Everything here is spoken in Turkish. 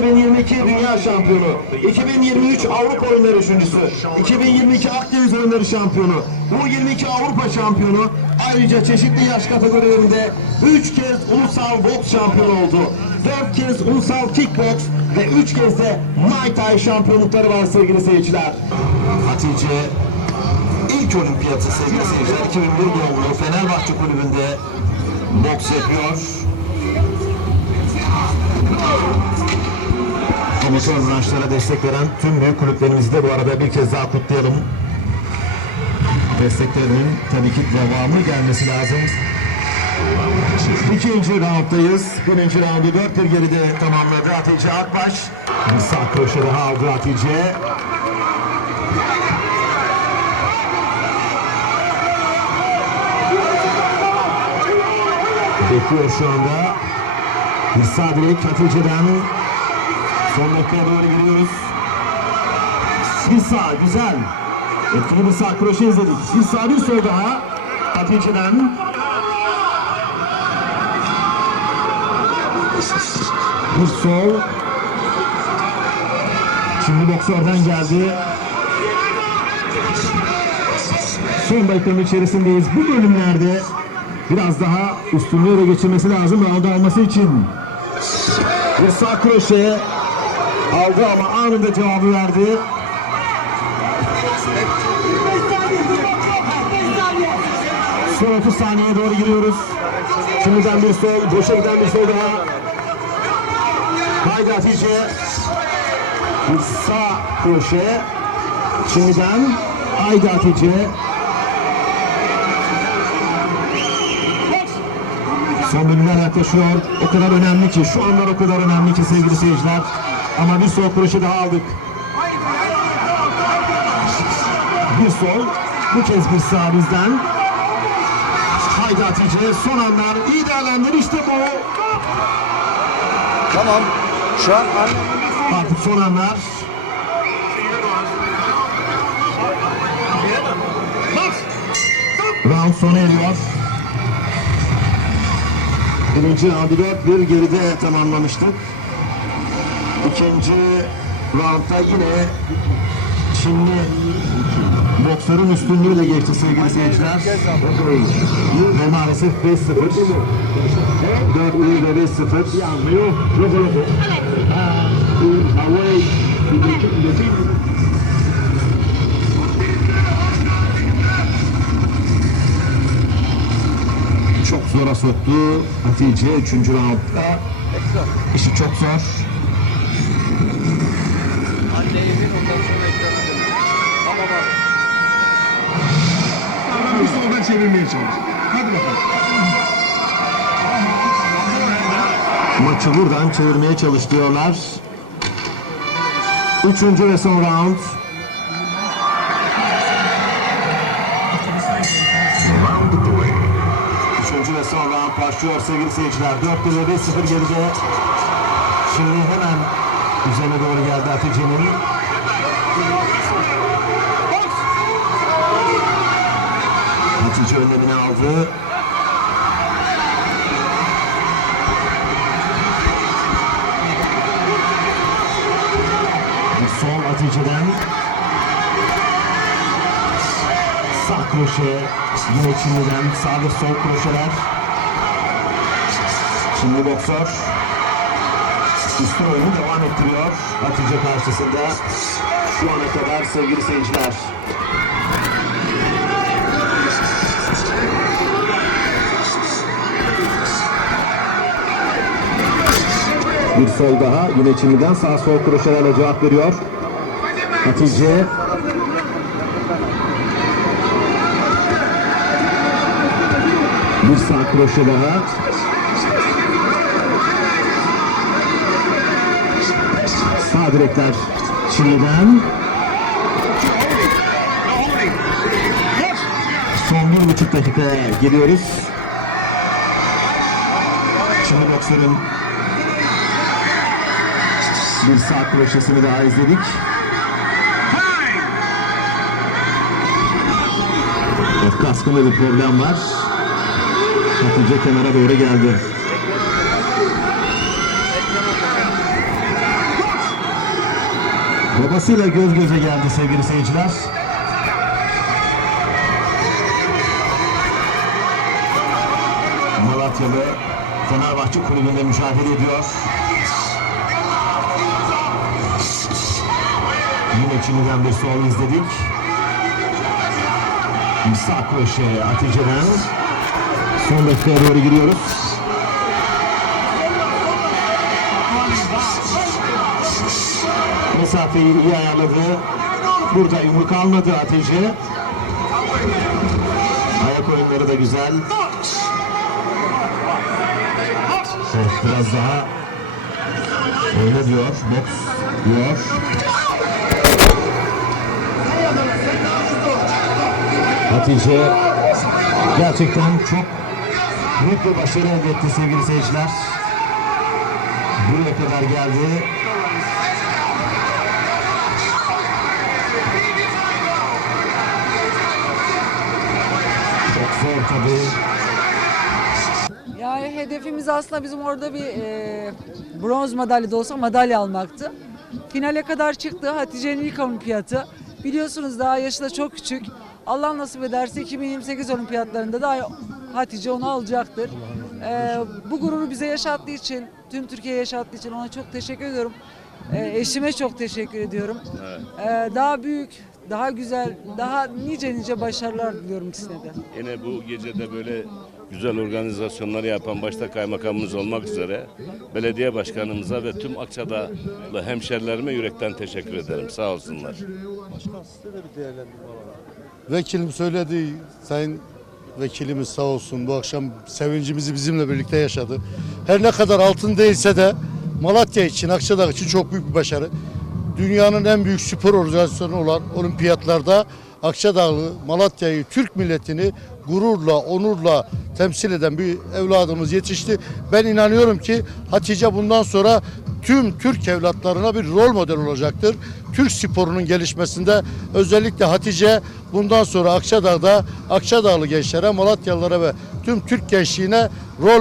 2022 Dünya Şampiyonu, 2023 Avrupa Oyunları üçüncüsü, 2022 Akdeniz Oyunları Şampiyonu, U22 Avrupa Şampiyonu, ayrıca çeşitli yaş kategorilerinde 3 kez ulusal boks şampiyonu oldu. 4 kez ulusal kickbox ve 3 kez de Muay Thai şampiyonlukları var sevgili seyirciler. Hatice ilk olimpiyatı sevgili seyirciler 2001 doğumlu Fenerbahçe kulübünde boks yapıyor. Amatör branşlara destek veren tüm büyük kulüplerimizi de bu arada bir kez daha kutlayalım. Desteklerinin tabii ki devamı gelmesi lazım. İkinci rounddayız. Birinci roundu 4-1 geride tamamladı Hatice Akbaş. Bir sağ köşe daha aldı Hatice. Bekliyor şu anda. Bir sağ direk Hatice'den. Son dakikaya doğru giriyoruz. Bir sağ güzel. Etkili bir sağ kroşe izledik. Bir sağ bir sol daha. Hatice'den. Bir sol. Şimdi boksörden geldi. Son dakikanın içerisindeyiz. Bu bölümlerde biraz daha üstünlüğü ele geçirmesi lazım round'u alması için. Bir sağ kroşe aldı ama anında cevabı verdi. Son 30 saniyeye doğru giriyoruz. Şimdiden bir sol, boşa giden bir sol daha. Haydi Hatice. Bir sağ kroşe. Şimdiden Haydi Hatice. Son bölümler yaklaşıyor. O kadar önemli ki, şu anlar o kadar önemli ki sevgili seyirciler. Ama bir sol kroşe daha aldık. Bir sol, bu kez bir sağ bizden. Haydi Hatice, son anlar iyi değerlendir işte bu. Tamam. Şu an Artık son anlar. Round sona eriyor. Birinci roundu 4-1 geride tamamlamıştık. İkinci roundda yine Çinli boksörün üstünlüğüyle geçti sevgili seyirciler. Ve maalesef 5-0. 4-1 ve 5-0. Yanmıyor. Away. Çok zora soktu Hatice 3. roundda. İşi çok zor. Çevirmeye çalış. Hadi bakalım. Maçı buradan çevirmeye çalışıyorlar. Üçüncü ve son round. Üçüncü ve round başlıyor sevgili seyirciler. 4 ve 5-0 geride. Şimdi hemen üzerine doğru geldi Hatice'nin. Hatice önlemini aldı. Sol Hatice'den. Sağ kroşe yine Çinli'den. Sağ ve sol kroşeler Çinli boksör. Üstün oyunu devam ettiriyor Hatice karşısında. Şu ana kadar sevgili seyirciler. Bir sol daha yine Çinli'den sağ sol kroşelerle cevap veriyor. Hatice bir sağ kroşe daha. Sağ direkler Çinli'den. Son bir buçuk dakikaya giriyoruz. Çinli boksörün bir sağ kroşesini daha izledik. Evet, kaskında bir problem var. Hatice kenara doğru geldi. Babasıyla göz göze geldi sevgili seyirciler. Malatyalı Fenerbahçe kulübünde müşahede ediyor. Yine Çin'den bir sol izledik. İsa Koşe Hatice'den son dakikaya doğru giriyoruz. Mesafeyi iyi ayarladı. Burada yumruk almadı Hatice. Ayak oyunları da güzel. Evet, biraz daha oyna diyor. Boks diyor. Hatice gerçekten çok büyük bir başarı elde etti sevgili seyirciler. Buraya kadar geldi. Çok zor tabii. Yani hedefimiz aslında bizim orada bir e, bronz madalya da olsa madalya almaktı. Finale kadar çıktı. Hatice'nin ilk olimpiyatı. Biliyorsunuz daha yaşı da çok küçük. Allah nasip ederse 2028 olimpiyatlarında da Hatice onu alacaktır. E, bu gururu bize yaşattığı için, tüm Türkiye yaşattığı için ona çok teşekkür ediyorum. E, eşime çok teşekkür ediyorum. E, daha büyük, daha güzel, daha nice nice başarılar diliyorum ikisine de. Yine bu gecede böyle güzel organizasyonları yapan başta kaymakamımız olmak üzere belediye başkanımıza ve tüm Akçadağlı hemşerilerime yürekten teşekkür ederim. Sağ olsunlar. Vekilim söyledi, sayın vekilimiz sağ olsun bu akşam sevincimizi bizimle birlikte yaşadı. Her ne kadar altın değilse de Malatya için, Akçadağ için çok büyük bir başarı. Dünyanın en büyük spor organizasyonu olan olimpiyatlarda Akçadağlı, Malatya'yı, Türk milletini gururla, onurla temsil eden bir evladımız yetişti. Ben inanıyorum ki Hatice bundan sonra tüm Türk evlatlarına bir rol model olacaktır. Türk sporunun gelişmesinde özellikle Hatice bundan sonra Akçadağ'da Akçadağlı gençlere, Malatyalılara ve tüm Türk gençliğine rol